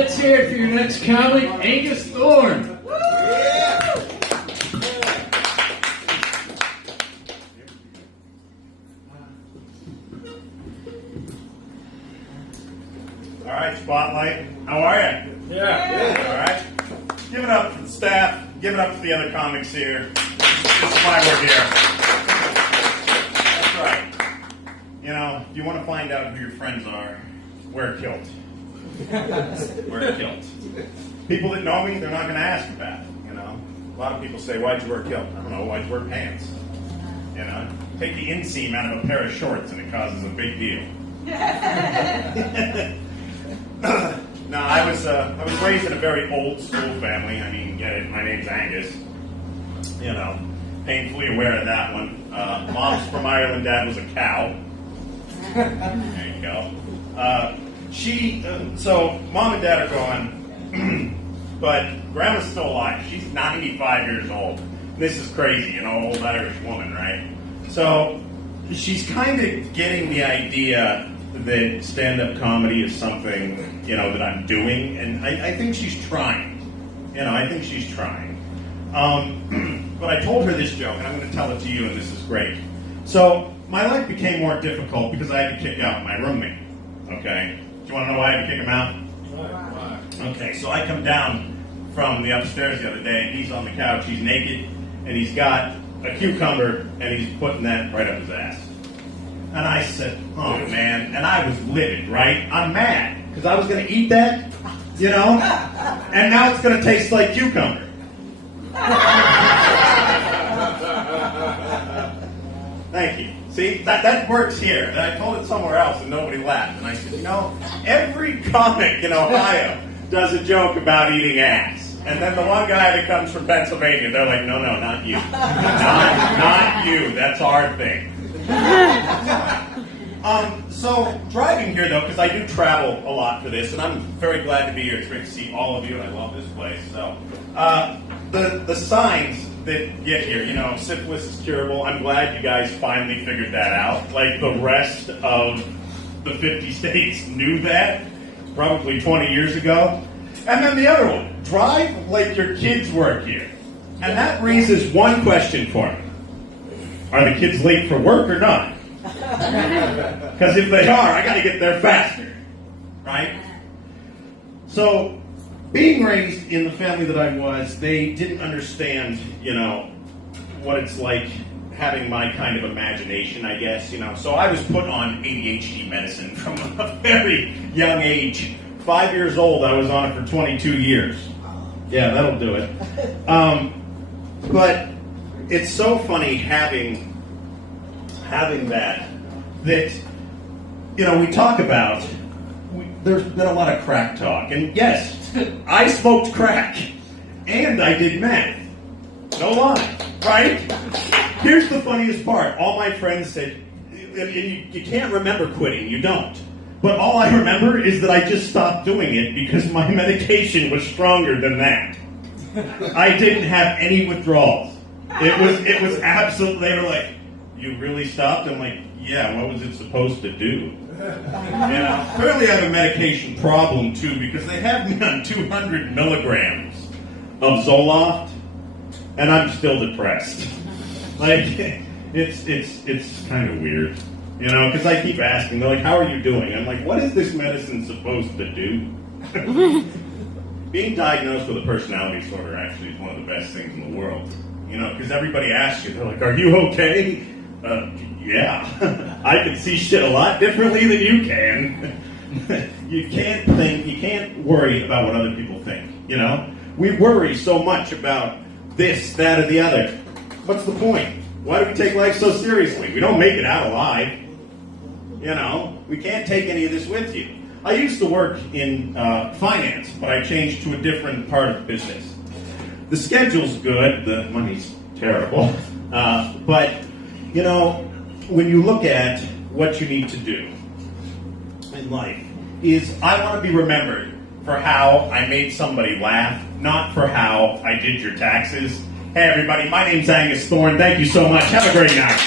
let's hear it for your next comic, Angus Thorn. All right, Spotlight. How are you? Yeah. All right. Give it up for the staff. Give it up for the other comics here. This is why we're here. That's right. You know, if you want to find out who your friends are, wear a kilt. Wear a kilt. People that know me, they're not going to ask about it. You know, a lot of people say, "Why'd you wear a kilt?" I don't know. Why'd you wear pants? You know, take the inseam out of a pair of shorts, and it causes a big deal. No, I was raised in a very old school family. I mean, get it? My name's Angus. You know, painfully aware of that one. Mom's from Ireland. Dad was a cow. There you go. So mom and dad are gone, but grandma's still alive. She's 95 years old. This is crazy, you know, old Irish woman, right? So she's kind of getting the idea that stand-up comedy is something, you know, that I'm doing, and I think she's trying. You know, I think she's trying. But I told her this joke, and I'm going to tell it to you, and this is great. So my life became more difficult because I had to kick out my roommate. Okay? Do you want to know why I had to kick him out? Why? Okay, so I come down from the upstairs the other day, and he's on the couch, he's naked, and he's got a cucumber, and he's putting that right up his ass. And I said, oh man, and I was livid, right? I'm mad, because I was going to eat that, you know, and now it's going to taste like cucumber. Thank you. See, that works here. And I told it somewhere else and nobody laughed. And I said, you know, every comic in Ohio does a joke about eating ass. And then the one guy that comes from Pennsylvania, they're like, no, not you. Not you. That's our thing. So driving here, though, because I do travel a lot for this, and I'm very glad to be here. It's great to see all of you, and I love this place. So the signs that get here, you know, syphilis is curable. I'm glad you guys finally figured that out. Like the rest of the 50 states knew that probably 20 years ago. And then the other one, drive like your kids work here. And that raises one question for me. Are the kids late for work or not? Because if they are, I got to get there faster, right? So, being raised in the family that I was, they didn't understand, you know, what it's like having my kind of imagination, I guess, you know. So I was put on ADHD medicine from a very young age. 5 years old, I was on it for 22 years. Yeah, that'll do it. But it's so funny having that, you know, we talk about, there's been a lot of crack talk. And yes, I smoked crack. And I did meth. No lie. Right? Here's the funniest part. All my friends said, you can't remember quitting. You don't. But all I remember is that I just stopped doing it because my medication was stronger than that. I didn't have any withdrawals. It was absolutely, they were like, you really stopped? I'm like, yeah, what was it supposed to do? Yeah, clearly I have a medication problem too because they have me on 200 milligrams of Zoloft and I'm still depressed. Like, it's kind of weird, you know, because I keep asking, they're like, how are you doing? I'm like, what is this medicine supposed to do? Being diagnosed with a personality disorder actually is one of the best things in the world, you know, because everybody asks you, they're like, are you okay? Yeah, I can see shit a lot differently than you can. You can't worry about what other people think, you know? We worry so much about this, that, or the other. What's the point? Why do we take life so seriously? We don't make it out alive. You know, we can't take any of this with you. I used to work in finance, but I changed to a different part of the business. The schedule's good, the money's terrible, but you know, when you look at what you need to do in life, is I want to be remembered for how I made somebody laugh, not for how I did your taxes. Hey everybody, my name's Angus Thorn. Thank you so much. Have a great night.